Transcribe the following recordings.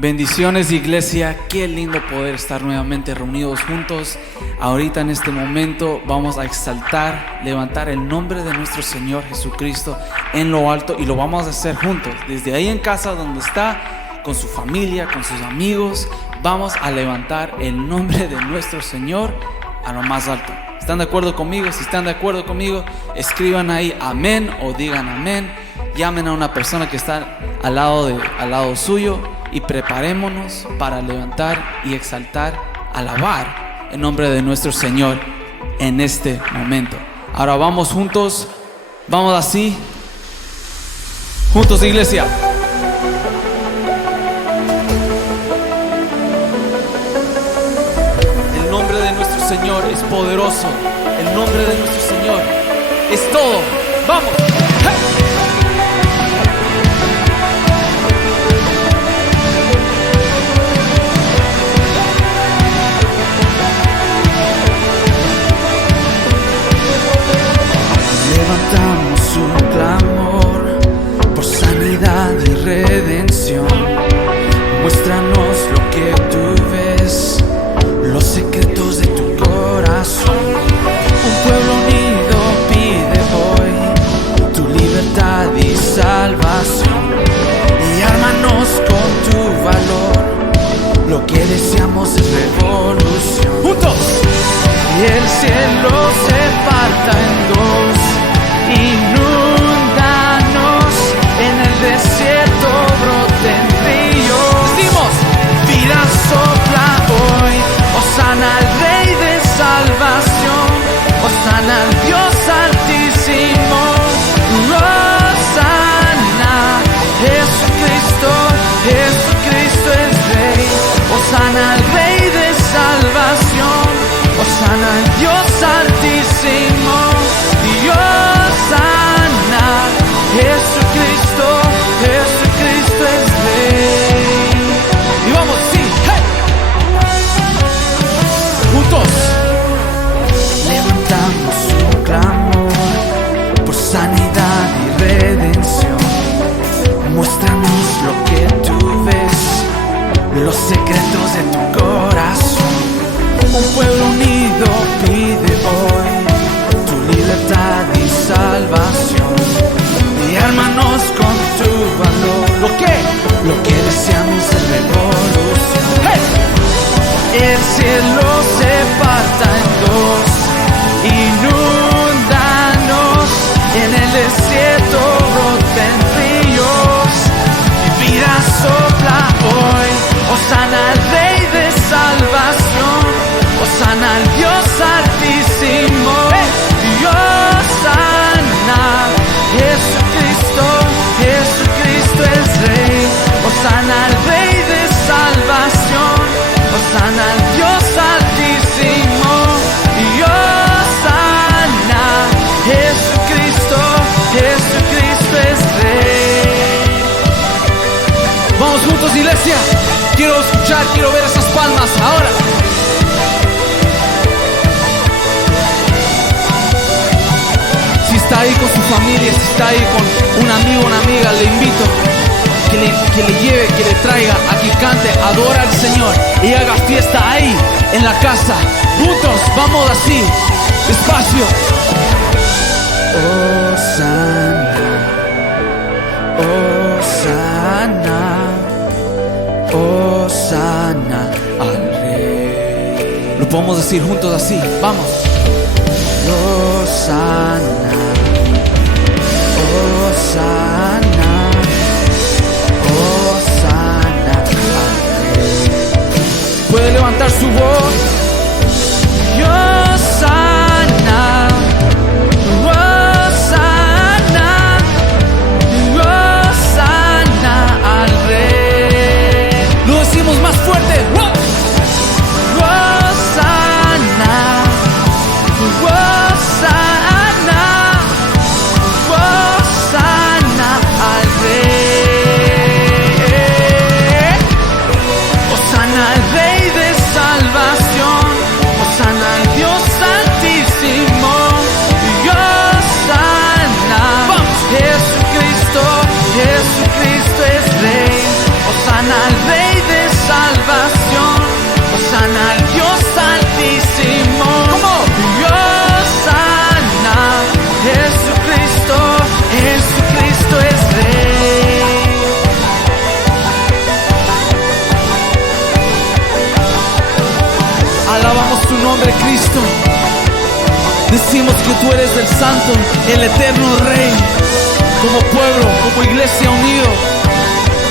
Bendiciones, iglesia, qué lindo poder estar nuevamente reunidos juntos. Ahorita en este momento vamos a exaltar, levantar el nombre de nuestro Señor Jesucristo en lo alto, y lo vamos a hacer juntos, desde ahí en casa donde está, con su familia, con sus amigos. Vamos a levantar el nombre de nuestro Señor a lo más alto. ¿Están de acuerdo conmigo? Si están de acuerdo conmigo, escriban ahí amén o digan amén. Llamen a una persona que está al lado suyo y preparémonos para levantar y exaltar, alabar el nombre de nuestro Señor en este momento. Ahora vamos juntos, vamos así, juntos, iglesia. El nombre de nuestro Señor es poderoso, el nombre de nuestro Señor es todo. ¡Vamos! ¡Hey! Levantamos un clamor por sanidad y redención. Muéstranos lo que tú ves, los secretos de tu corazón. Un pueblo unido pide hoy tu libertad y salvación. Y ármanos con tu valor, lo que deseamos es revolución. ¡Juntos! Y el cielo se parta en dos, inúndanos, en el desierto broten ríos. Decimos: vida sopla hoy, hosana al Rey de salvación, hosana al Dios altísimo, hosana, Jesucristo, Jesucristo es Rey, hosana al Rey de salvación, hosana al Dios altísimo, Dios sana, Jesucristo, Jesucristo es Rey. Y vamos, sí, hey. Juntos. Levantamos un clamor por sanidad y redención. Muéstranos lo que tú ves, los secretos de tu corazón. Un pueblo unido pide hoy tu libertad y salvación. Y ármanos con tu valor, lo que deseamos es revolución. ¡Hey! El cielo se parta en dos, inúndanos, en el desierto broten ríos. Vida sopla hoy, hosana al Rey de salvación, hosana al Dios altísimo, Dios sana, Jesucristo, Jesucristo es Rey, hosana al Rey de salvación, hosana al Dios altísimo, Dios sana, Jesucristo, Jesucristo es Rey. Vamos juntos, iglesia. Quiero escuchar, quiero ver esas palmas ahora. Si está ahí con su familia, si está ahí con un amigo, una amiga, le invito que le lleve, que le traiga a que cante, adora al Señor y haga fiesta ahí en la casa. Juntos, vamos así, despacio. Hosana, hosana al Rey. Lo podemos decir juntos así, vamos. Hosana, hosana, hosana al Rey. Puede levantar su voz. Hosana, hosana, hosana al Rey. Lo decimos más fuerte. ¡Wow! Hosana, hosana, hosana al Rey. Hosana al Rey de salvación, hosana al Dios altísimo, hosana, Jesucristo, Jesucristo es Rey, hosana al Rey de Cristo. Decimos que tú eres el Santo, el eterno Rey. Como pueblo, como iglesia unido,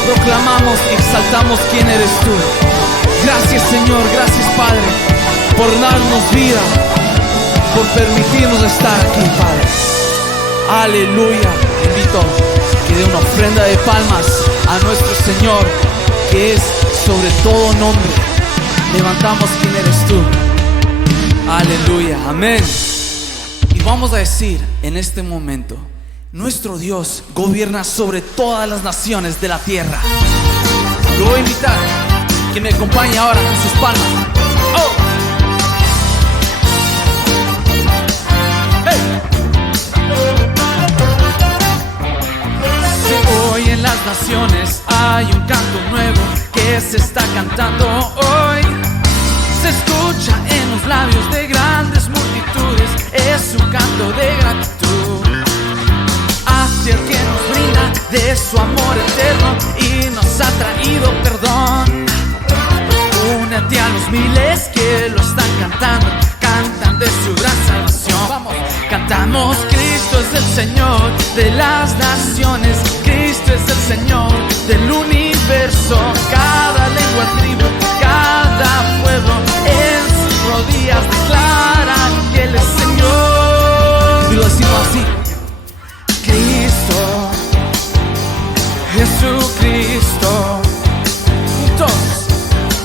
proclamamos y exaltamos quién eres tú. Gracias, Señor, gracias, Padre, por darnos vida, por permitirnos estar aquí, Padre. Aleluya. Invito que dé una ofrenda de palmas a nuestro Señor, que es sobre todo nombre. Levantamos quién eres tú. Aleluya, amén. Y vamos a decir en este momento: nuestro Dios gobierna sobre todas las naciones de la tierra. Lo voy a invitar que me acompañe ahora con sus palmas. ¡Oh! ¡Hey! Hoy en las naciones hay un canto nuevo que se está cantando hoy. Se escucha en los labios de grandes multitudes, es un canto de gratitud hacia el que nos brinda de su amor eterno y nos ha traído perdón. Únete a los miles que lo están cantando, cantan de su gran salvación. Vamos, cantamos: Cristo es el Señor de las naciones, Cristo es el Señor del universo. Cada lengua, tribu, cada pueblo en sus rodillas declara que Él es Señor. Y lo decimos así: Cristo, Jesucristo, juntos,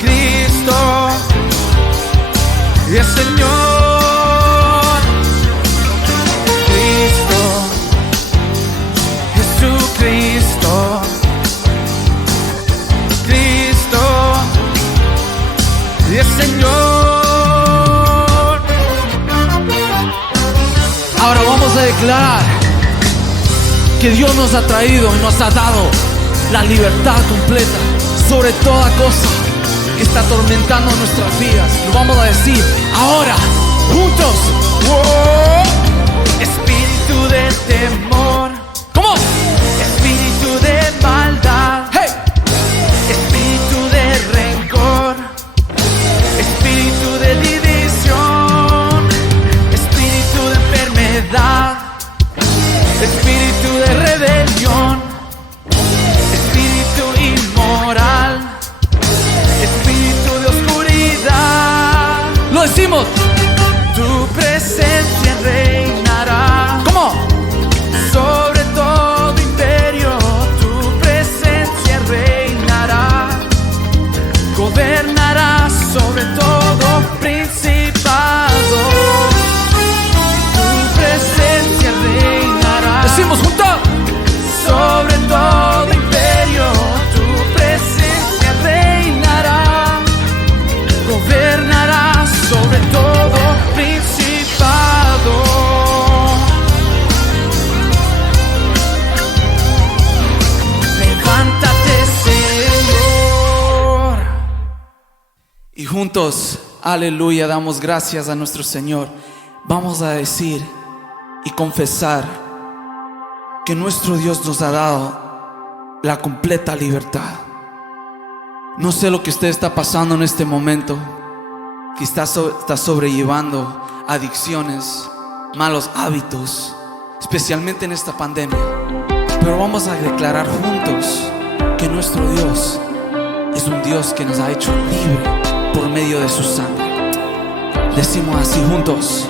Cristo es Señor. Cristo, Jesucristo, Cristo es Señor. Ahora vamos a declarar que Dios nos ha traído y nos ha dado la libertad completa sobre toda cosa que está atormentando nuestras vidas. Lo vamos a decir ahora, juntos. ¡Wow! Espíritu de temor, ¿cómo? Espíritu de maldad, hey. Espíritu de rencor, espíritu de división, espíritu de enfermedad, espíritu de rebelión, espíritu inmoral, espíritu de oscuridad. Lo decimos: tu presencia reinará. ¿Cómo? Sobre todo imperio, tu presencia reinará. Gobernará sobre todo principado. Tu presencia reinará. Decimos juntos: sobre todo imperio, tu presencia reinará. Gobernará sobre todo principado. Levántate, Señor. Y juntos, aleluya, damos gracias a nuestro Señor. Vamos a decir y confesar que nuestro Dios nos ha dado la completa libertad. No sé lo que usted está pasando en este momento, que está sobrellevando adicciones, malos hábitos, especialmente en esta pandemia. Pero vamos a declarar juntos que nuestro Dios es un Dios que nos ha hecho libre por medio de su sangre. Decimos así juntos: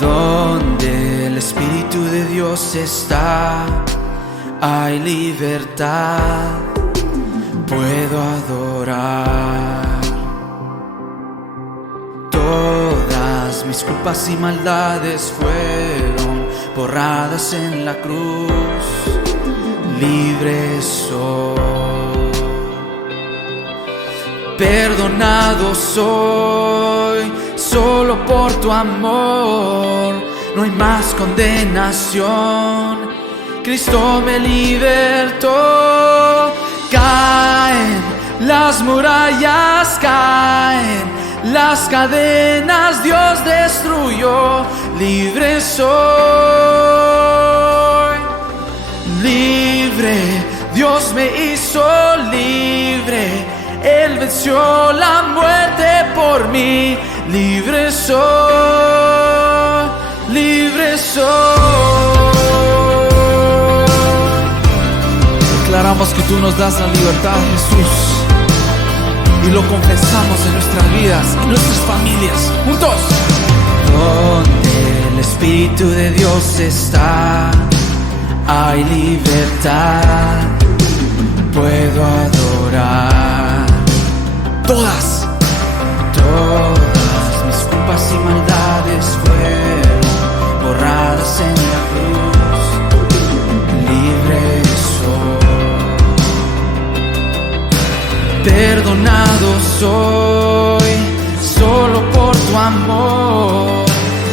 donde el Espíritu de Dios está, hay libertad. Puedo adorar. Todas mis culpas y maldades fueron borradas en la cruz. Libre soy, perdonado soy, solo por tu amor. No hay más condenación. Cristo me libertó. Caen las murallas, caen las cadenas, Dios destruyó. Libre soy, libre, Dios me hizo libre. Él venció la muerte por mí. libre soy, libre soy. Declaramos que tú nos das la libertad, Jesús, y lo confesamos en nuestras vidas, en nuestras familias, juntos. Donde el Espíritu de Dios está, hay libertad, puedo adorar. Todas mis culpas y maldades fueron borradas en la cruz, libre soy, perdonado soy, solo por tu amor,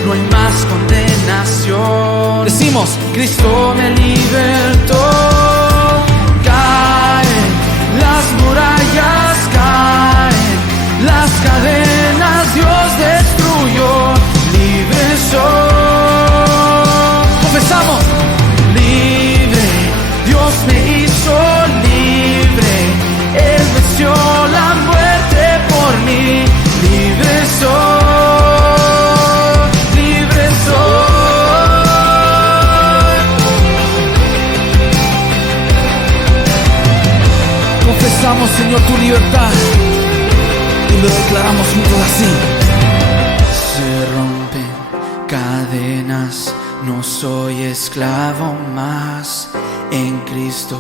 no hay más condenación. decimos, Cristo me libertó, caen las murallas, caen las cadenas, Dios destruyó, libre soy. confesamos, Libre, Dios me hizo libre, Él venció la muerte por mí, libre soy, libre soy. confesamos, Señor, tu libertad y lo declaramos juntos así. Se rompen cadenas, no soy esclavo más, en Cristo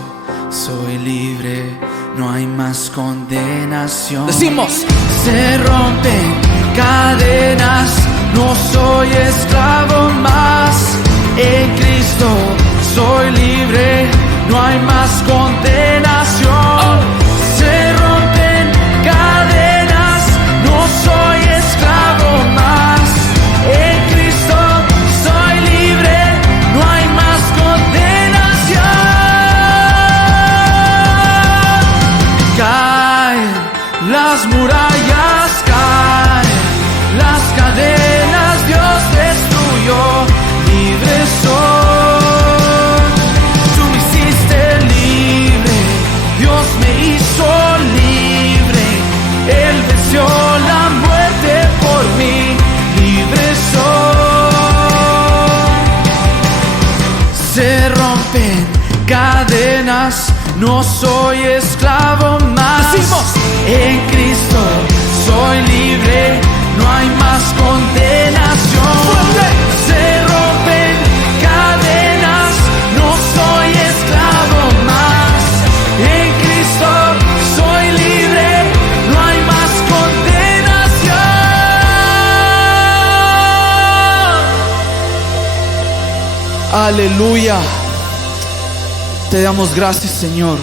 soy libre, no hay más condenación. Decimos, Se rompen cadenas, no soy esclavo más, en Cristo soy libre, no hay más condenación. Se rompen cadenas, no soy esclavo más, en Cristo soy libre, no hay más condenación. Caen las murallas, caen las cadenas, Dios destruyó, libre soy. Tú me hiciste libre, Dios me hizo libre, Él venció la muerte por mí, libre soy. Se rompen cadenas, no soy esclavo más. Decimos, en Cristo soy libre, no hay más condenación. ¡Fuerte! Se rompen cadenas, no soy esclavo más. En Cristo soy libre, no hay más condenación. aleluya. Te damos gracias, Señor.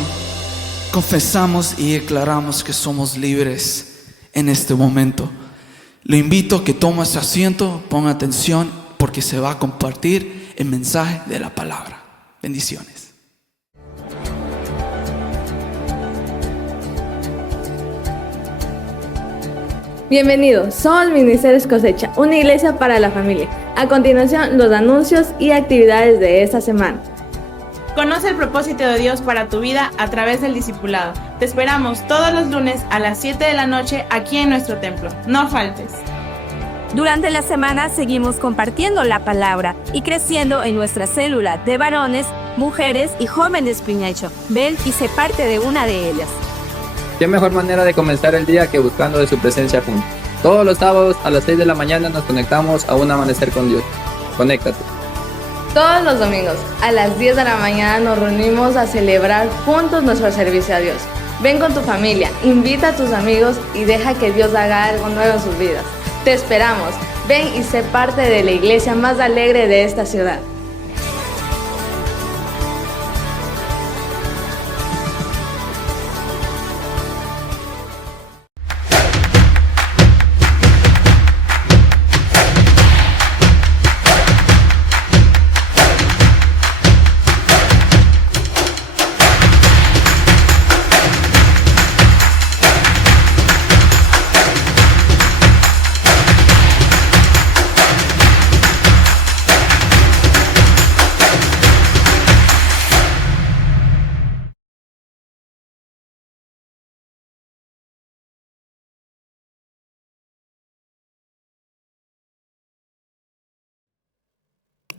Confesamos y declaramos que somos libres en este momento. Le invito a que tome su asiento, ponga atención, porque se va a compartir el mensaje de la palabra. Bendiciones. Bienvenidos, somos Ministerios Cosecha, una iglesia para la familia. A continuación, los anuncios y actividades de esta semana. Conoce el propósito de Dios para tu vida a través del discipulado. Te esperamos todos los lunes a las 7 de la noche aquí en nuestro templo. No faltes. Durante la semana seguimos compartiendo la palabra y creciendo en nuestra célula de varones, mujeres y jóvenes Piñacho. Ven y sé parte de una de ellas. Qué mejor manera de comenzar el día que buscando de su presencia juntos. Todos los sábados a las 6 de la mañana nos conectamos a un amanecer con Dios. Conéctate. Todos los domingos, a las 10 de la mañana nos reunimos a celebrar juntos nuestro servicio a Dios. Ven con tu familia, invita a tus amigos y deja que Dios haga algo nuevo en sus vidas. Te esperamos. Ven y sé parte de la iglesia más alegre de esta ciudad.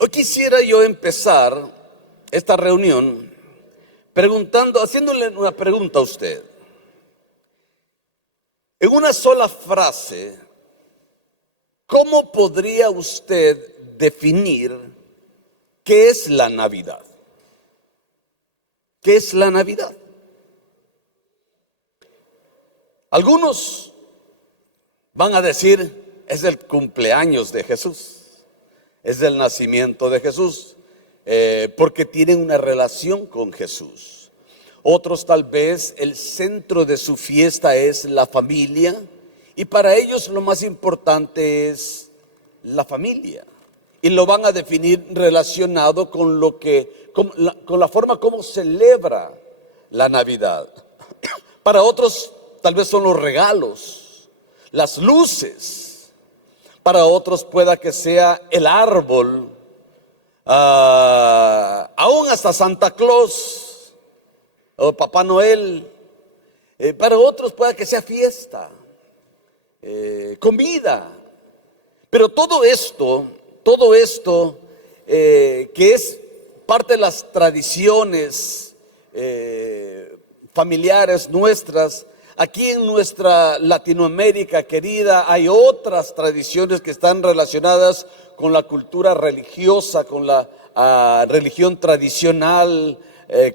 Hoy quisiera yo empezar esta reunión haciéndole una pregunta a usted. En una sola frase, ¿cómo podría usted definir qué es la Navidad? ¿Qué es la Navidad? Algunos van a decir, es el cumpleaños de Jesús, es el nacimiento de Jesús, porque tienen una relación con Jesús. Otros tal vez el centro de su fiesta es la familia, y para ellos lo más importante es la familia, y lo van a definir relacionado con con la forma como celebra la Navidad. Para otros tal vez son los regalos, las luces. Para otros pueda que sea el árbol, aún hasta Santa Claus o Papá Noel. Para otros pueda que sea fiesta, comida. Pero todo esto que es parte de las tradiciones familiares nuestras, aquí en nuestra Latinoamérica querida hay otras tradiciones que están relacionadas con la cultura religiosa, con la religión tradicional,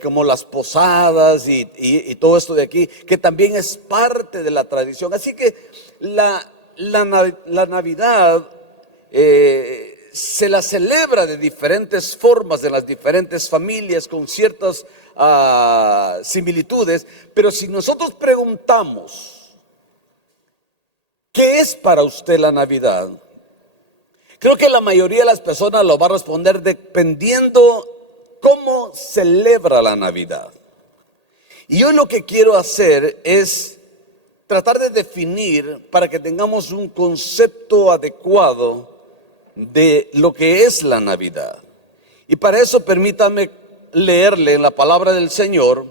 como las posadas y todo esto de aquí, que también es parte de la tradición. Así que la Navidad se la celebra de diferentes formas, de las diferentes familias, con ciertas similitudes. Pero si nosotros preguntamos, ¿qué es para usted la Navidad? Creo que la mayoría de las personas lo va a responder dependiendo cómo celebra la Navidad. Y yo lo que quiero hacer es tratar de definir, para que tengamos un concepto adecuado de lo que es la Navidad. Y para eso permítame leerle en la palabra del Señor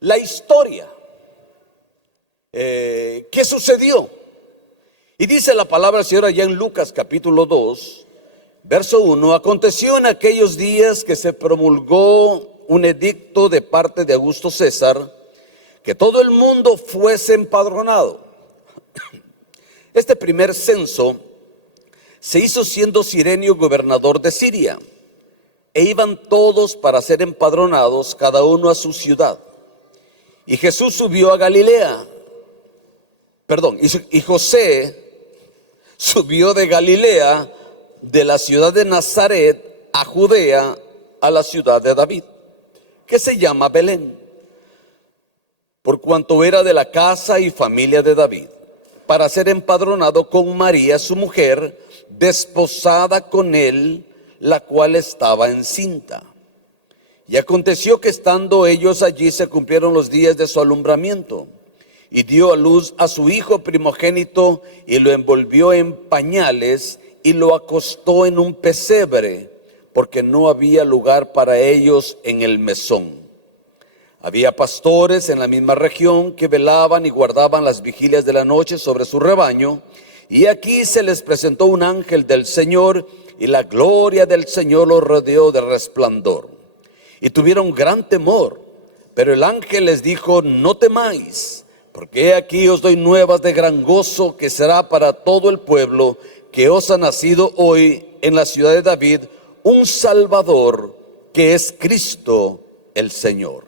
la historia que sucedió. Y dice la palabra del Señor allá en Lucas capítulo 2, verso 1: aconteció en aquellos días que se promulgó un edicto de parte de Augusto César, que todo el mundo fuese empadronado. Este primer censo se hizo siendo Cirenio gobernador de Siria, e iban todos para ser empadronados, cada uno a su ciudad. Y Jesús subió a Galilea, y José subió de Galilea, de la ciudad de Nazaret a Judea, a la ciudad de David, que se llama Belén, por cuanto era de la casa y familia de David, para ser empadronado con María su mujer, desposada con él, la cual estaba encinta. Y aconteció que estando ellos allí se cumplieron los días de su alumbramiento, y dio a luz a su hijo primogénito, y lo envolvió en pañales y lo acostó en un pesebre, porque no había lugar para ellos en el mesón. Había pastores en la misma región que velaban y guardaban las vigilias de la noche sobre su rebaño, y aquí se les presentó un ángel del Señor, y la gloria del Señor los rodeó de resplandor. Y tuvieron gran temor, pero el ángel les dijo: no temáis, porque he aquí os doy nuevas de gran gozo, que será para todo el pueblo, que os ha nacido hoy en la ciudad de David un Salvador, que es Cristo el Señor.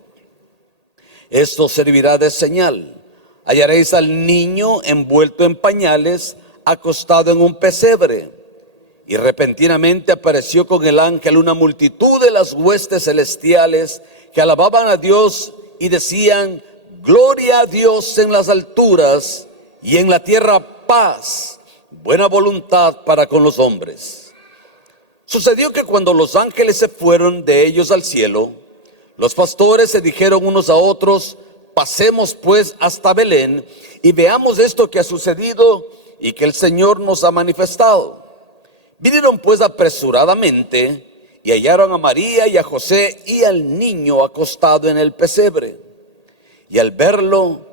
Esto servirá de señal: hallaréis al niño envuelto en pañales, acostado en un pesebre. Y repentinamente apareció con el ángel una multitud de las huestes celestiales, que alababan a Dios y decían: gloria a Dios en las alturas, y en la tierra paz, buena voluntad para con los hombres. Sucedió que cuando los ángeles se fueron de ellos al cielo, los pastores se dijeron unos a otros: pasemos pues hasta Belén y veamos esto que ha sucedido y que el Señor nos ha manifestado. Vinieron pues apresuradamente y hallaron a María y a José y al niño acostado en el pesebre. Y al verlo,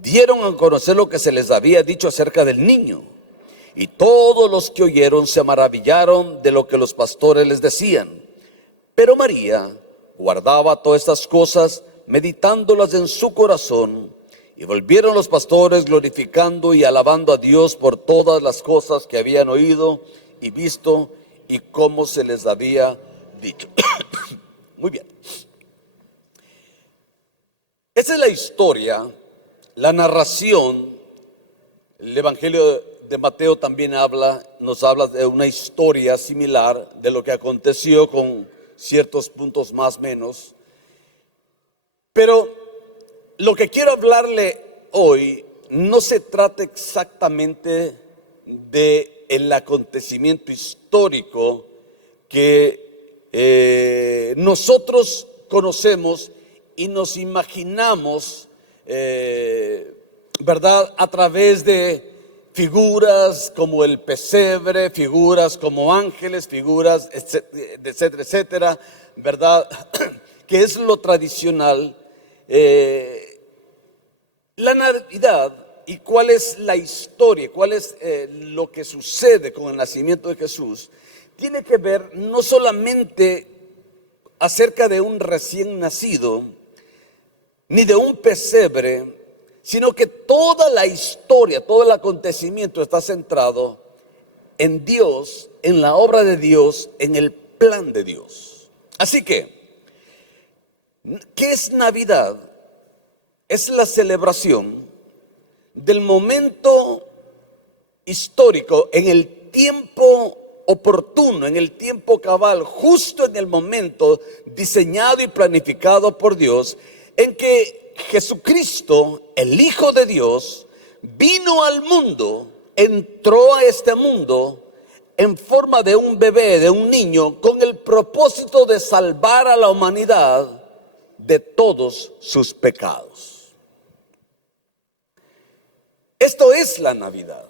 dieron a conocer lo que se les había dicho acerca del niño. Y todos los que oyeron se maravillaron de lo que los pastores les decían. Pero María guardaba todas estas cosas, meditándolas en su corazón. Y volvieron los pastores glorificando y alabando a Dios por todas las cosas que habían oído y visto y cómo se les había dicho. Muy bien. Esa es la historia, la narración. El Evangelio de Mateo también nos habla de una historia similar de lo que aconteció con ciertos puntos más o menos. Pero lo que quiero hablarle hoy no se trata exactamente del acontecimiento histórico que nosotros conocemos y nos imaginamos, ¿verdad? A través de figuras como el pesebre, figuras como ángeles, figuras, etcétera, etcétera, ¿verdad? Que es lo tradicional. La Navidad y cuál es la historia, cuál es lo que sucede con el nacimiento de Jesús, tiene que ver no solamente acerca de un recién nacido, ni de un pesebre, sino que toda la historia, todo el acontecimiento está centrado en Dios, en la obra de Dios, en el plan de Dios. Así que, ¿qué es Navidad? Es la celebración del momento histórico, en el tiempo oportuno, en el tiempo cabal, justo en el momento diseñado y planificado por Dios, en que Jesucristo, el Hijo de Dios, vino al mundo, entró a este mundo en forma de un bebé, de un niño, con el propósito de salvar a la humanidad de todos sus pecados. Esto es la Navidad.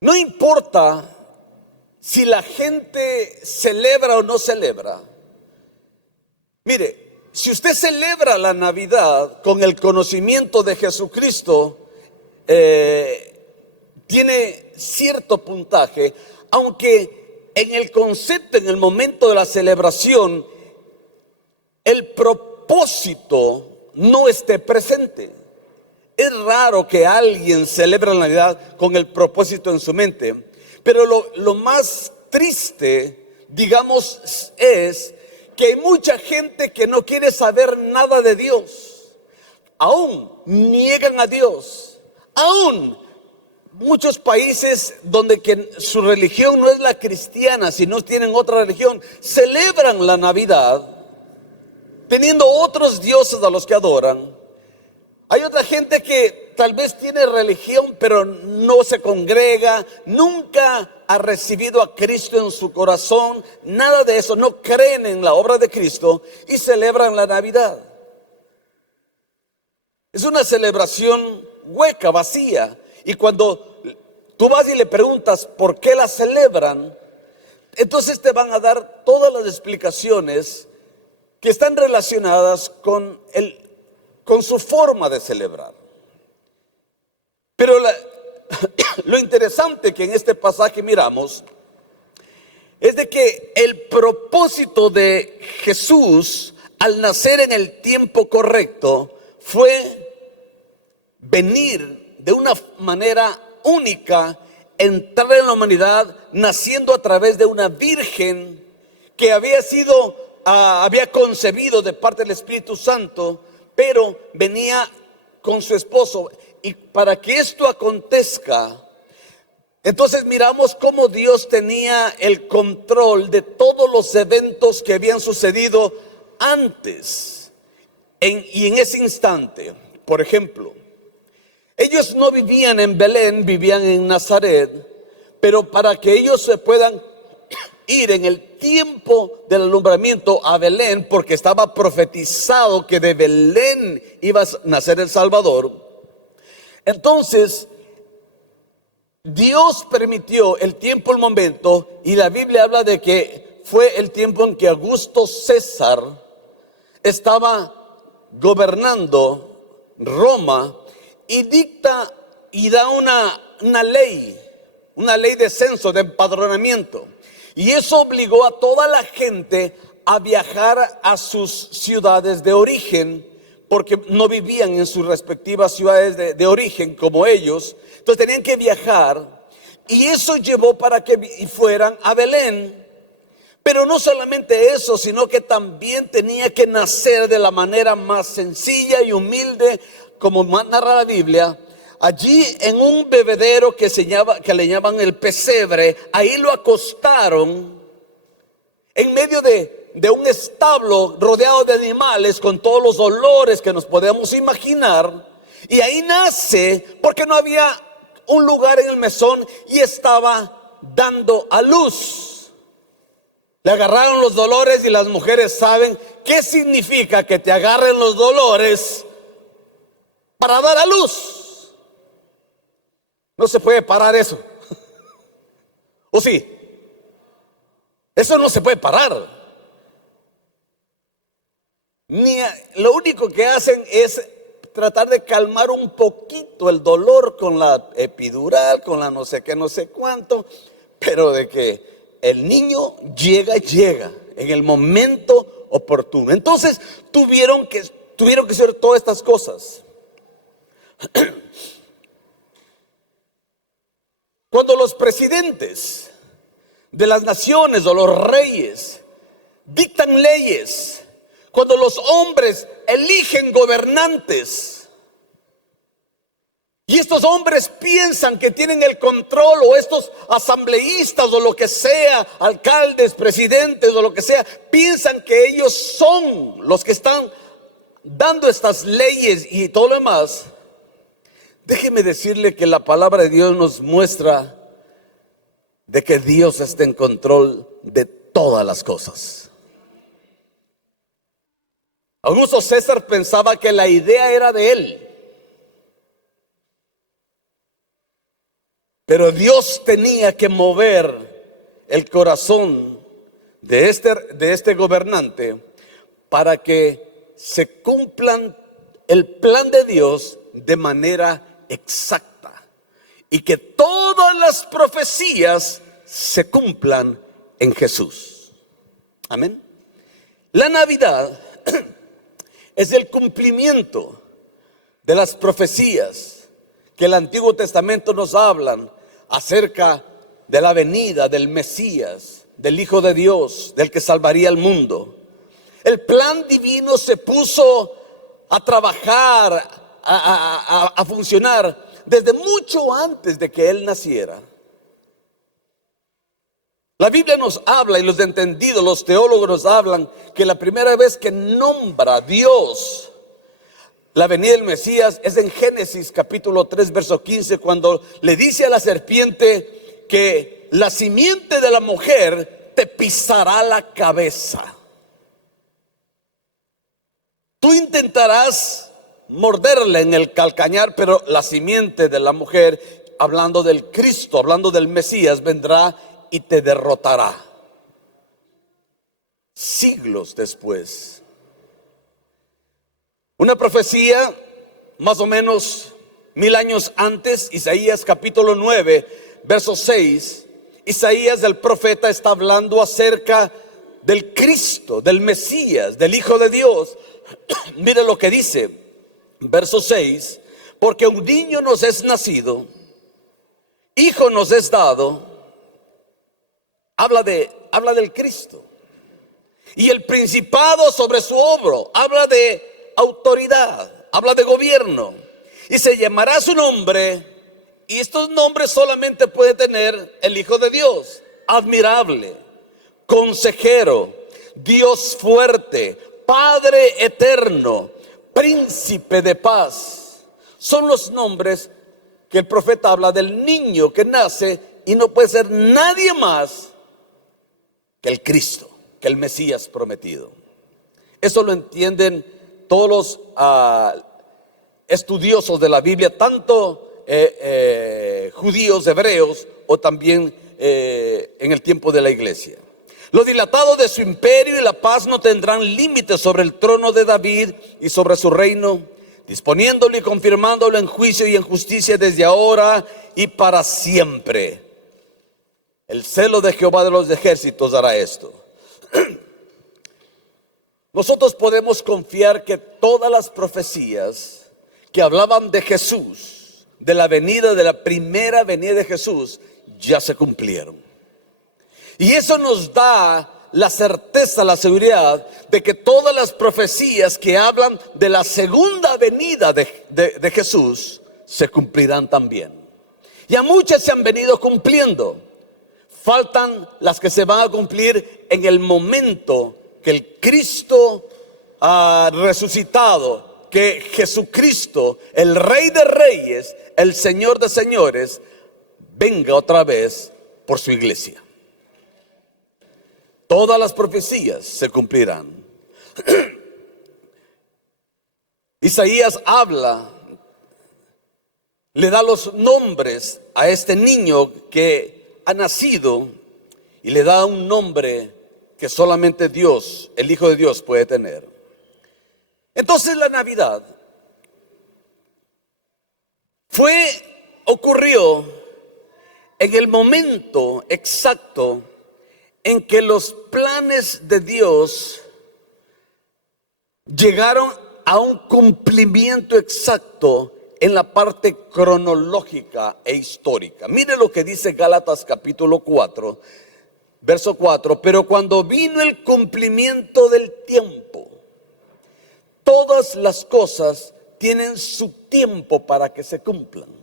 No importa si la gente celebra o no celebra. Mire, si usted celebra la Navidad con el conocimiento de Jesucristo, tiene cierto puntaje, aunque en el concepto, en el momento de la celebración, el propósito no esté presente. Es raro que alguien celebre la Navidad con el propósito en su mente, pero lo más triste, digamos, es que hay mucha gente que no quiere saber nada de Dios. Aún niegan a Dios. Aún muchos países donde que su religión no es la cristiana, sino tienen otra religión, celebran la Navidad teniendo otros dioses a los que adoran. Hay otra gente que tal vez tiene religión, pero no se congrega, nunca ha recibido a Cristo en su corazón, nada de eso, no creen en la obra de Cristo y celebran la Navidad. Es una celebración hueca, vacía. Y cuando tú vas y le preguntas por qué la celebran, entonces te van a dar todas las explicaciones que están relacionadas con su forma de celebrar. Pero lo interesante que en este pasaje miramos es de que el propósito de Jesús al nacer en el tiempo correcto fue venir de una manera única, entrar en la humanidad, naciendo a través de una virgen que había concebido de parte del Espíritu Santo, pero venía con su esposo. Y para que esto acontezca, entonces miramos cómo Dios tenía el control de todos los eventos que habían sucedido antes y en ese instante. Por ejemplo, ellos no vivían en Belén, vivían en Nazaret, pero para que ellos se puedan ir en el tiempo del alumbramiento a Belén, porque estaba profetizado que de Belén iba a nacer el Salvador, entonces Dios permitió el tiempo, el momento, y la Biblia habla de que fue el tiempo en que Augusto César estaba gobernando Roma y dicta y da una ley de censo, de empadronamiento. Y eso obligó a toda la gente a viajar a sus ciudades de origen, porque no vivían en sus respectivas ciudades de origen como ellos. Entonces tenían que viajar, y eso llevó para que fueran a Belén. Pero no solamente eso, sino que también tenía que nacer de la manera más sencilla y humilde, como narra la Biblia. Allí en un bebedero que le llaman el pesebre, ahí lo acostaron en medio de un establo rodeado de animales, con todos los olores que nos podemos imaginar. Y ahí nace porque no había un lugar en el mesón y estaba dando a luz. Le agarraron los dolores, y las mujeres saben qué significa que te agarren los dolores para dar a luz. No se puede parar eso. ¿O sí? Eso no se puede parar. Lo único que hacen es tratar de calmar un poquito el dolor con la epidural, con la no sé qué, no sé cuánto, pero de que el niño llega en el momento oportuno. Entonces tuvieron que hacer todas estas cosas. Cuando los presidentes de las naciones o los reyes dictan leyes, cuando los hombres eligen gobernantes, y estos hombres piensan que tienen el control, o estos asambleístas o lo que sea, alcaldes, presidentes o lo que sea, piensan que ellos son los que están dando estas leyes y todo lo demás. Déjeme decirle que la palabra de Dios nos muestra de que Dios está en control de todas las cosas. Augusto César pensaba que la idea era de él, pero Dios tenía que mover el corazón de este gobernante para que se cumplan el plan de Dios de manera exacta, y que todas las profecías se cumplan en Jesús. Amén. La Navidad es el cumplimiento de las profecías que el Antiguo Testamento nos hablan acerca de la venida del Mesías, del Hijo de Dios, del que salvaría al mundo. El plan divino se puso a trabajar, a funcionar desde mucho antes de que Él naciera. La Biblia nos habla, y los entendidos, los teólogos nos hablan, que la primera vez que nombra Dios la venida del Mesías es en Génesis capítulo 3 verso 15, cuando le dice a la serpiente que la simiente de la mujer te pisará la cabeza. Tú intentarás morderle en el calcañar, pero la simiente de la mujer, hablando del Cristo, hablando del Mesías, vendrá y te derrotará. Siglos después, una profecía más o menos 1000 años antes, Isaías capítulo 9 verso 6, Isaías el profeta está hablando acerca del Cristo, del Mesías, del Hijo de Dios. Mire lo que dice, verso 6: porque un niño nos es nacido, hijo nos es dado. Habla del Cristo, y el principado sobre su hombro. Habla de autoridad, habla de gobierno, y se llamará su nombre. Y estos nombres solamente puede tener el Hijo de Dios: admirable, consejero, Dios fuerte, Padre eterno, príncipe de paz. Son los nombres que el profeta habla del niño que nace, y no puede ser nadie más que el Cristo, que el Mesías prometido. Eso lo entienden todos los estudiosos de la Biblia, tanto judíos, hebreos, o también en el tiempo de la iglesia. Lo dilatado de su imperio y la paz no tendrán límites sobre el trono de David y sobre su reino, disponiéndolo y confirmándolo en juicio y en justicia desde ahora y para siempre. El celo de Jehová de los ejércitos hará esto. Nosotros podemos confiar que todas las profecías que hablaban de Jesús, de la venida, de la primera venida de Jesús, ya se cumplieron. Y eso nos da la certeza, la seguridad de que todas las profecías que hablan de la segunda venida de Jesús se cumplirán también. Ya muchas se han venido cumpliendo. Faltan las que se van a cumplir en el momento que el Cristo resucitado, que Jesucristo, el Rey de Reyes, el Señor de Señores, venga otra vez por su iglesia. Todas las profecías se cumplirán. Isaías habla, le da los nombres a este niño que ha nacido y le da un nombre que solamente Dios, el Hijo de Dios, puede tener. Entonces la Navidad ocurrió en el momento exacto en que los planes de Dios llegaron a un cumplimiento exacto en la parte cronológica e histórica. Mire lo que dice Gálatas capítulo 4, verso 4. Pero cuando vino el cumplimiento del tiempo, todas las cosas tienen su tiempo para que se cumplan.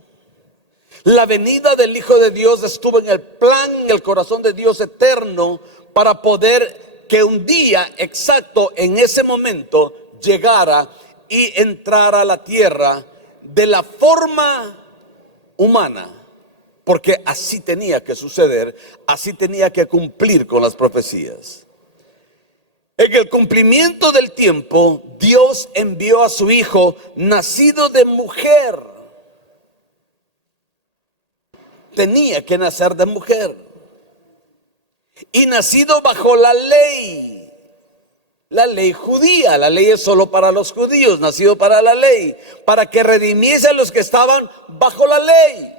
La venida del Hijo de Dios estuvo en el plan, en el corazón de Dios eterno, para poder que un día exacto, en ese momento, llegara y entrara a la tierra de la forma humana, porque así tenía que suceder, así tenía que cumplir con las profecías. En el cumplimiento del tiempo, Dios envió a su Hijo, nacido de mujer. Tenía que nacer de mujer. Y nacido bajo la ley judía. La ley es solo para los judíos, nacido para la ley, para que redimiese a los que estaban bajo la ley,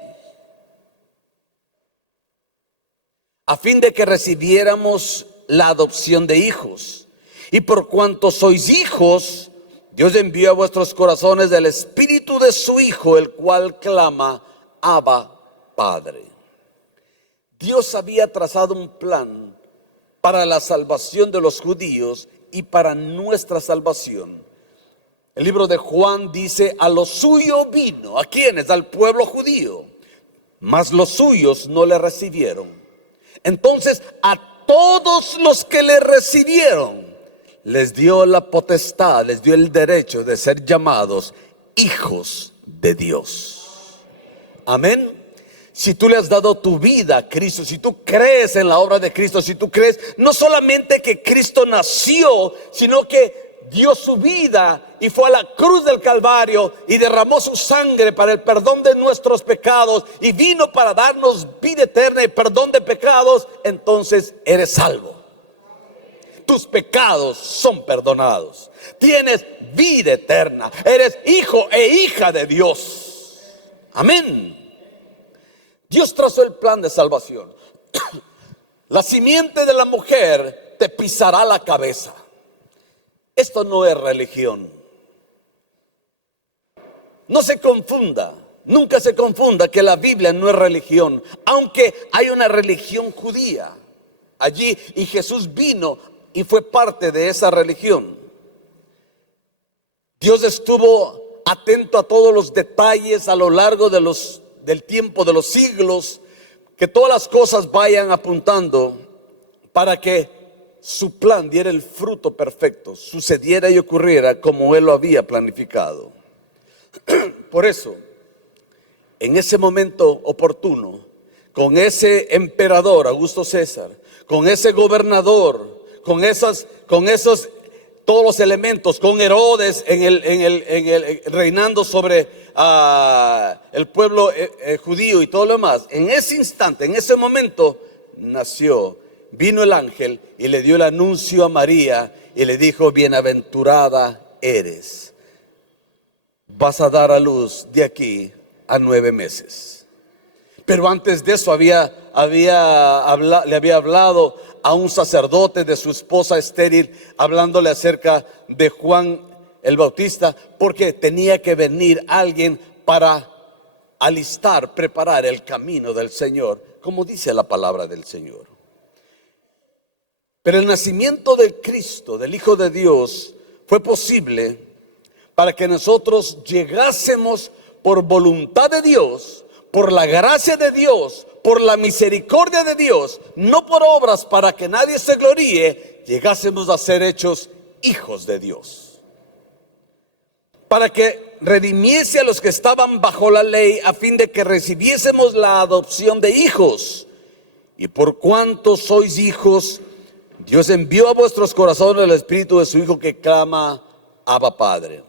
a fin de que recibiéramos la adopción de hijos. Y por cuanto sois hijos, Dios envió a vuestros corazones el espíritu de su Hijo, el cual clama, Abba, Padre. Dios había trazado un plan para la salvación de los judíos y para nuestra salvación. El libro de Juan dice, a lo suyo vino. ¿A quiénes? Al pueblo judío. Mas los suyos no le recibieron. Entonces a todos los que le recibieron, les dio la potestad, les dio el derecho de ser llamados hijos de Dios. Amén. Si tú le has dado tu vida a Cristo, si tú crees en la obra de Cristo, si tú crees no solamente que Cristo nació, sino que dio su vida y fue a la cruz del Calvario y derramó su sangre para el perdón de nuestros pecados y vino para darnos vida eterna y perdón de pecados, entonces eres salvo. Tus pecados son perdonados. Tienes vida eterna. Eres hijo e hija de Dios. Amén. Dios trazó el plan de salvación. La simiente de la mujer te pisará la cabeza. Esto no es religión. No se confunda, nunca se confunda que la Biblia no es religión, aunque hay una religión judía allí y Jesús vino y fue parte de esa religión. Dios estuvo atento a todos los detalles a lo largo del tiempo, de los siglos, que todas las cosas vayan apuntando para que su plan diera el fruto perfecto, sucediera y ocurriera como Él lo había planificado. Por eso, en ese momento oportuno, con ese emperador Augusto César, con ese gobernador, con esos todos los elementos, con Herodes reinando sobre el pueblo judío y todo lo demás, en ese instante, en ese momento vino el ángel y le dio el anuncio a María y le dijo, bienaventurada eres. vas a dar a luz de aquí a 9 meses. Pero antes de eso le había hablado a un sacerdote de su esposa estéril, hablándole acerca de Juan el Bautista, porque tenía que venir alguien para preparar el camino del Señor, como dice la palabra del Señor. Pero el nacimiento de Cristo, del Hijo de Dios, fue posible para que nosotros llegásemos por voluntad de Dios, por la gracia de Dios, por la misericordia de Dios, no por obras para que nadie se gloríe, llegásemos a ser hechos hijos de Dios. Para que redimiese a los que estaban bajo la ley, a fin de que recibiésemos la adopción de hijos. Y por cuanto sois hijos, Dios envió a vuestros corazones el Espíritu de su Hijo que clama, Abba Padre.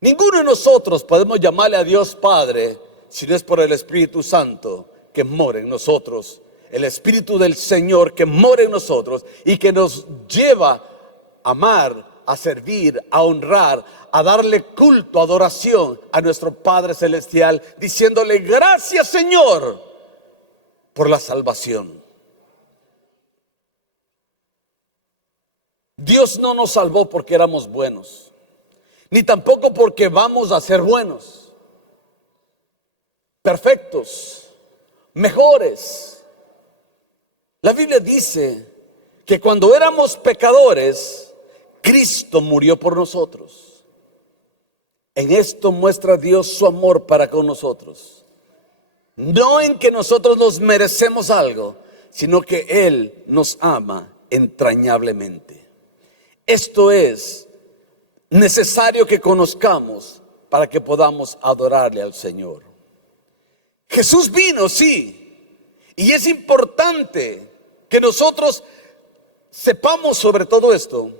Ninguno de nosotros podemos llamarle a Dios Padre si no es por el Espíritu Santo que mora en nosotros, el Espíritu del Señor que mora en nosotros y que nos lleva a amar, a servir, a honrar, a darle culto, adoración a nuestro Padre Celestial, diciéndole gracias, Señor, por la salvación. Dios no nos salvó porque éramos buenos, ni tampoco porque vamos a ser buenos, perfectos, mejores. La Biblia dice que cuando éramos pecadores, Cristo murió por nosotros. En esto muestra Dios su amor para con nosotros. No en que nosotros nos merecemos algo, sino que Él nos ama entrañablemente. Esto es necesario que conozcamos para que podamos adorarle al Señor. Jesús vino, sí, y es importante que nosotros sepamos sobre todo esto,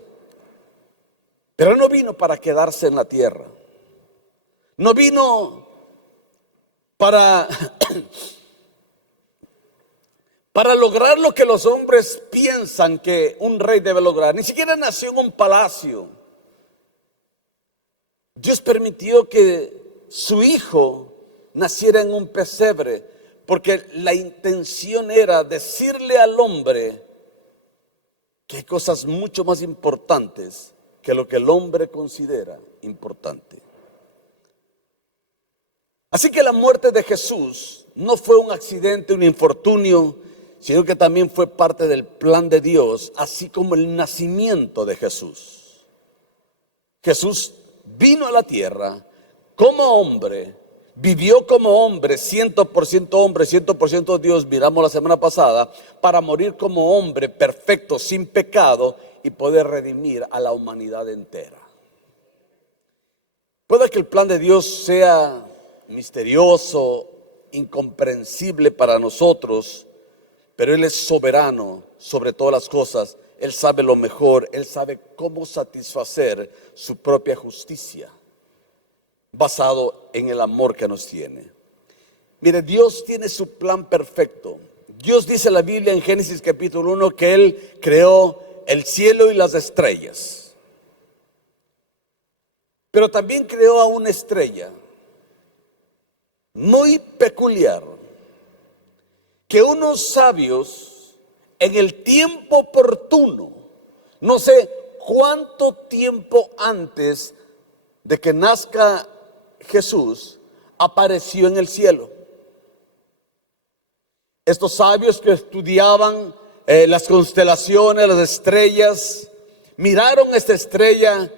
pero no vino para quedarse en la tierra. No vino para lograr lo que los hombres piensan que un rey debe lograr. Ni siquiera nació en un palacio. Dios permitió que su hijo naciera en un pesebre, porque la intención era decirle al hombre que hay cosas mucho más importantes que lo que el hombre considera importante. Así que la muerte de Jesús no fue un accidente, un infortunio, sino que también fue parte del plan de Dios, así como el nacimiento de Jesús. Jesús vino a la tierra como hombre, vivió como hombre, 100% hombre, 100% Dios, miramos la semana pasada, para morir como hombre perfecto, sin pecado, y poder redimir a la humanidad entera. Puede que el plan de Dios sea misterioso, incomprensible para nosotros, pero Él es soberano sobre todas las cosas. Él sabe lo mejor, Él sabe cómo satisfacer su propia justicia, basado en el amor que nos tiene. Mire, Dios tiene su plan perfecto. Dios dice en la Biblia en Génesis capítulo 1 que Él creó el cielo y las estrellas, pero también creó a una estrella muy peculiar, que unos sabios en el tiempo oportuno, no sé cuánto tiempo antes de que nazca Jesús, apareció en el cielo. Estos sabios que estudiaban las constelaciones, las estrellas, miraron esta estrella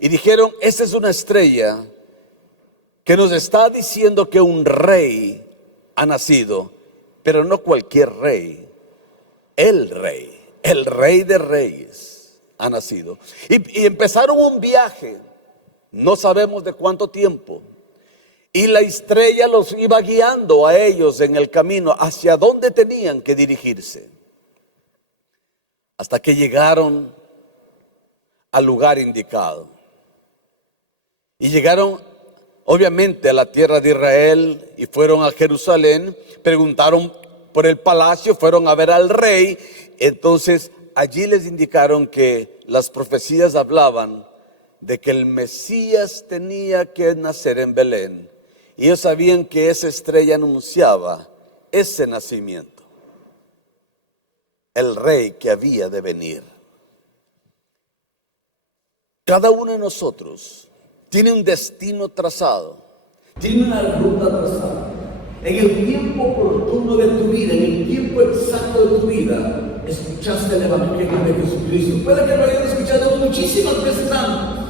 y dijeron: esta es una estrella que nos está diciendo que un rey ha nacido, pero no cualquier rey, el rey de reyes ha nacido. Y empezaron un viaje, no sabemos de cuánto tiempo, y la estrella los iba guiando a ellos en el camino hacia donde tenían que dirigirse, hasta que llegaron al lugar indicado. Y llegaron obviamente a la tierra de Israel y fueron a Jerusalén, preguntaron por el palacio, fueron a ver al rey. Entonces allí les indicaron que las profecías hablaban de que el Mesías tenía que nacer en Belén. Y ellos sabían que esa estrella anunciaba ese nacimiento, el rey que había de venir. Cada uno de nosotros tiene un destino trazado, tiene una ruta trazada. En el tiempo oportuno de tu vida, en el tiempo exacto de tu vida, escuchaste el Evangelio de Jesucristo. Puede que lo hayas escuchado muchísimas veces antes,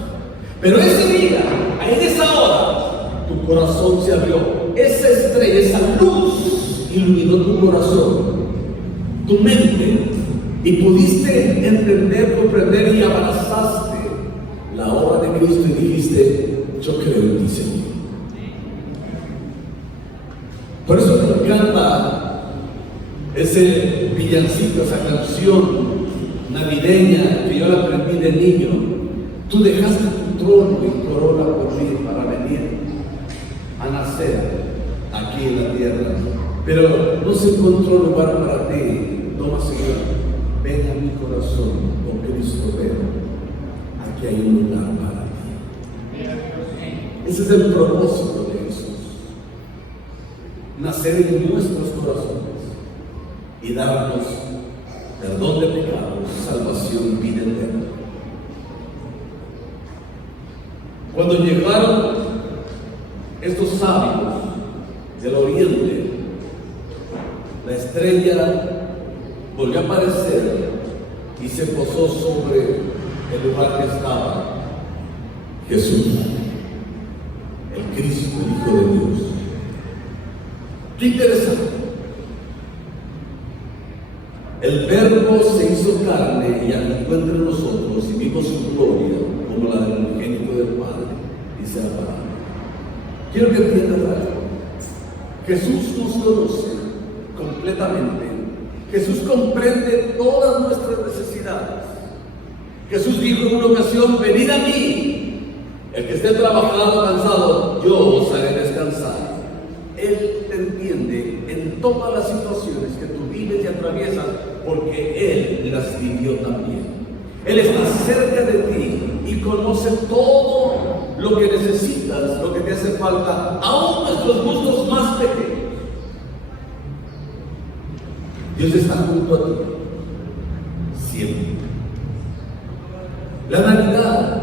pero ese día, en esa hora, tu corazón se abrió. Esa estrella, esa luz iluminó tu corazón, tu mente, y pudiste entender, comprender y abrazaste la obra de Cristo y dijiste: yo creo en ti, Señor. Por eso me encanta ese villancico, esa canción navideña que yo la aprendí de niño. Tú dejaste tu trono y corona por mí para venir a nacer aquí en la tierra, pero no se encontró lugar para ti. Toma, Señor, ven a mi corazón, oh Cristo, ven. Aquí hay un lugar para ti. Ese es el propósito de Jesús: nacer en nuestros corazones y darnos perdón de pecados, salvación y vida eterna. Cuando llegaron estos sabios del oriente, la estrella volvió a aparecer y se posó sobre el lugar que estaba Jesús, el Cristo, el Hijo de Dios. Qué interesante. El Verbo se hizo carne y habitó entre nosotros y vimos su gloria como la del unigénito del Padre, dice la palabra. Quiero que entiendan algo. Jesús nos conoce completamente. Jesús comprende todas nuestras necesidades. Jesús dijo en una ocasión: venid a mí, el que esté trabajado, cansado, yo os haré descansar. Él te entiende en todas las situaciones que tú vives y atraviesas, porque Él las vivió también. Él está cerca de ti y conoce todo lo que necesitas, lo que te hace falta, aún nuestros gustos más pequeños. Dios está junto a ti, siempre. La Navidad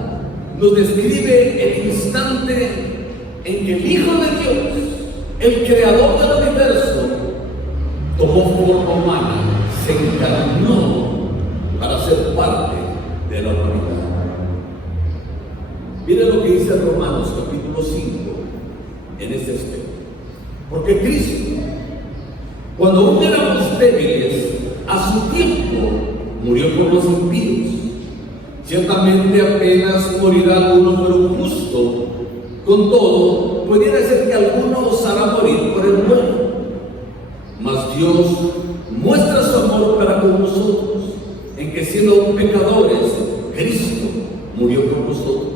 nos describe el instante en que el Hijo de Dios, el creador del universo, tomó forma humana, se encarnó para ser parte de la humanidad. Miren lo que dice Romanos capítulo 5 en este aspecto. Porque Cristo, cuando aún éramos débiles, a su tiempo murió por los impíos. Ciertamente apenas morirá alguno por un justo. Con todo, pudiera ser que alguno osara morir por el bueno. Mas Dios muestra su amor para con nosotros, en que siendo aún pecadores, Cristo murió por nosotros.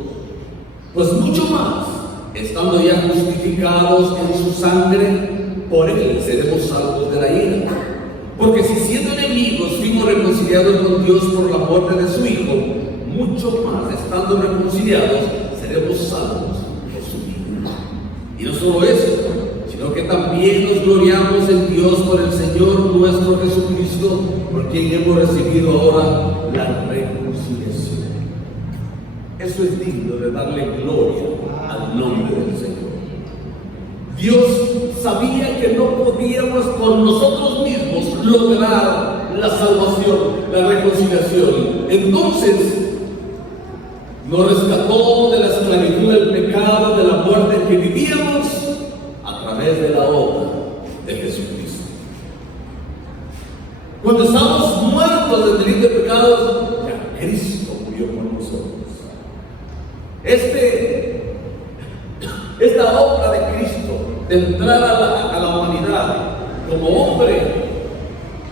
Pues mucho más, estando ya justificados en su sangre, por Él seremos salvos de la ira. Porque si siendo enemigos fuimos reconciliados con Dios por la muerte de su Hijo, mucho más, estando reconciliados, seremos salvos por su vida. Y no solo eso, sino que también nos gloriamos en Dios por el Señor nuestro Jesucristo, por quien hemos recibido ahora la reconciliación. Eso es digno de darle gloria al nombre del Señor. Dios sabía que no podíamos por nosotros mismos lograr la salvación, la reconciliación. Entonces nos rescató de la esclavitud del pecado, de la muerte en que vivíamos, a través de la obra de Jesucristo. Cuando estamos muertos del delito de pecados, ya Cristo murió por nosotros. Esta obra de Cristo, de entrar a la humanidad como hombre,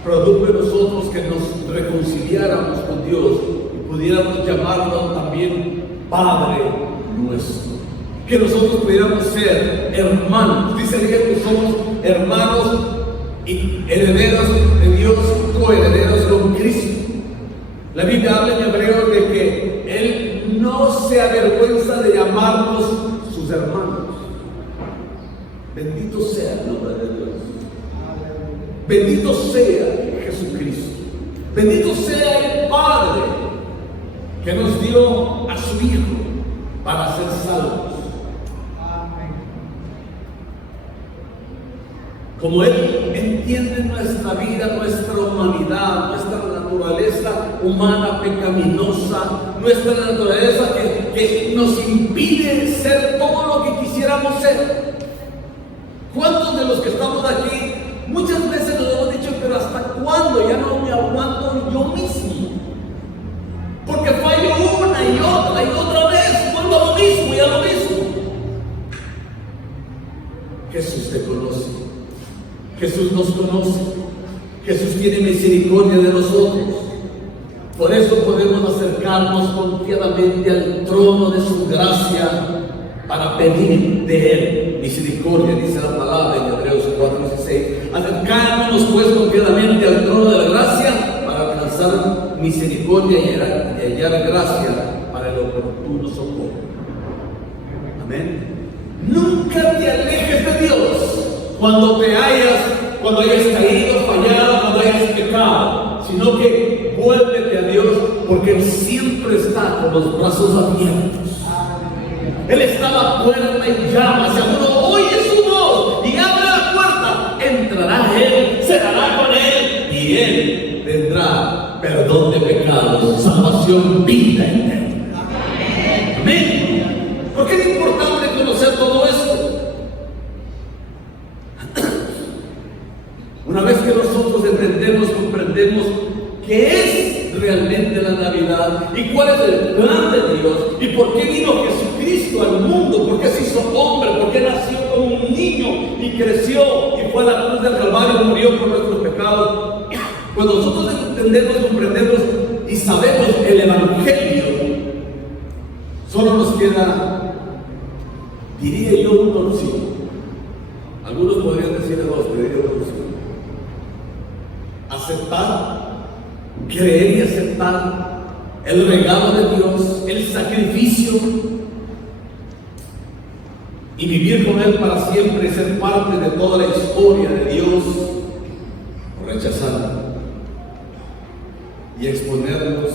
produjo en nosotros que nos reconciliáramos con Dios y pudiéramos llamarlo también Padre nuestro. Que nosotros pudiéramos ser hermanos. Dice Dios que somos hermanos y herederos de Dios, coherederos con Cristo. La Biblia habla en hebreo de que Él no se avergüenza de llamarnos sus hermanos. Bendito sea el nombre de Dios. Bendito sea Jesucristo. Bendito sea el Padre que nos dio a su Hijo para ser salvos. Como Él entiende nuestra vida, nuestra humanidad, nuestra naturaleza humana pecaminosa, nuestra naturaleza que nos impide ser todo lo que quisiéramos ser. ¿Cuántos de los que estamos aquí muchas veces nos hemos dicho, pero hasta cuándo? Ya no me aguanto yo mismo, porque fallo una y otra vez, vuelvo a lo mismo y a lo mismo. Jesús te conoce, Jesús nos conoce, Jesús tiene misericordia de nosotros. Por eso podemos acercarnos confiadamente al trono de su gracia para pedir de Él misericordia, dice la palabra en Hebreos 4:16. Acercándonos pues confiadamente al trono de la gracia para alcanzar misericordia y hallar gracia para el oportuno socorro. Amén. Nunca te alejes de Dios cuando hayas caído, fallado, cuando hayas pecado, sino que vuélvete a Dios, porque Él siempre está con los brazos abiertos. Él está a la puerta y llama. Si alguno oye su voz y abre la puerta, entrará Él, cenará con Él y Él tendrá perdón de pecados, salvación, vida eterna. Amén. ¿Por qué es importante conocer todo esto? Una vez que nosotros entendemos, comprendemos qué es realmente la Navidad y cuál es el plan de Dios y por qué vino Jesucristo al mundo, por qué se hizo hombre, por qué nació como un niño y creció y fue a la cruz del Calvario y murió por nuestros pecados. Cuando nosotros entendemos, comprendemos y sabemos el Evangelio, solo nos queda, diría yo, un consigo. Algunos podrían decir dos, pero diría un consigo. Aceptar, creer y aceptar el regalo de Dios, el sacrificio, y vivir con Él para siempre y ser parte de toda la historia de Dios, o rechazarlo y exponernos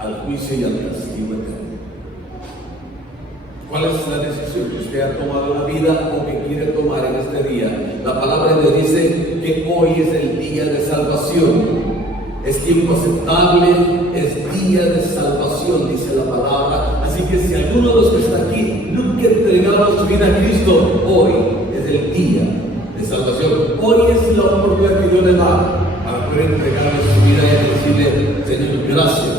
al juicio y al castigo eterno. ¿Cuál es la decisión que usted ha tomado en la vida o que quiere tomar en este día? La palabra de Dios dice que hoy es el día de salvación. Es tiempo aceptable, es día de salvación, dice la palabra. Así que si alguno de los que está aquí nunca ha entregado su vida a Cristo, hoy es el día de salvación. Hoy es la oportunidad que Dios le da para poder entregarle su vida y decirle: Señor, gracias.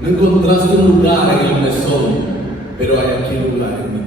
No encontraste un lugar en el mesón, pero hay aquí un lugar en mi